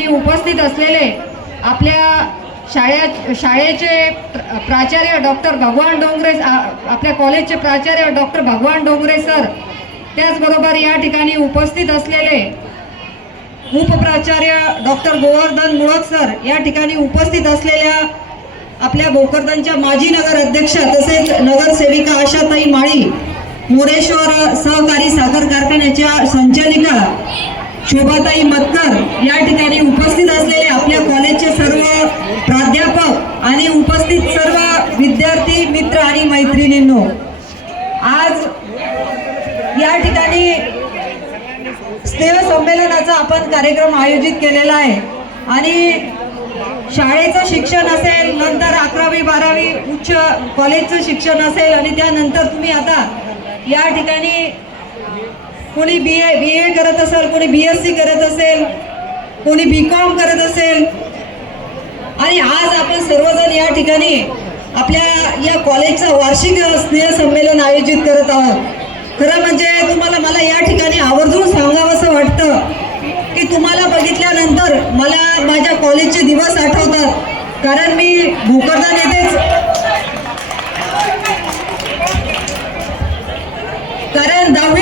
ठिकाणी उपस्थित असलेले आपल्या शाळेचे प्राचार्य डॉक्टर भगवान डोंगरे, आपल्या कॉलेजचे प्राचार्य डॉक्टर भगवान डोंगरे सर, त्याचबरोबर या ठिकाणी उपस्थित असलेले उपप्राचार्य डॉक्टर गोवर्धन मुळक सर, या ठिकाणी उपस्थित असलेल्या आपल्या भोकरदनच्या माजी नगर अध्यक्षा तसेच नगरसेविका आशाताई माळी, मोरेश्वर सहकारी साखर कारखान्याच्या संचालिका शोभाताई मतकर, या ठिकाणी उपस्थित असलेले आपल्या कॉलेजचे सर्व प्राध्यापक आणि उपस्थित सर्व विद्यार्थी मित्र आणि मैत्रिणींनो, आज या ठिकाणी स्नेह संमेलनाचा आपण कार्यक्रम आयोजित केलेला आहे आणि शाळेचं शिक्षण असेल, नंतर 11वी 12वी उच्च कॉलेजचं शिक्षण असेल आणि त्यानंतर तुम्ही आता या ठिकाणी कोणी BA करत असेल, कोणी BSc करत असेल, कोणी BCom करत असेल आणि आज आपण सर्वजण या ठिकाणी आपल्या या कॉलेजचं वार्षिक स्नेह संमेलन आयोजित करत आहोत. खरं म्हणजे मला या ठिकाणी आवर्जून सांगावंसं वाटतं की तुम्हाला बघितल्यानंतर मला माझ्या कॉलेजचे दिवस आठवतात, कारण मी भोकरदन येथेच, कारण 10वी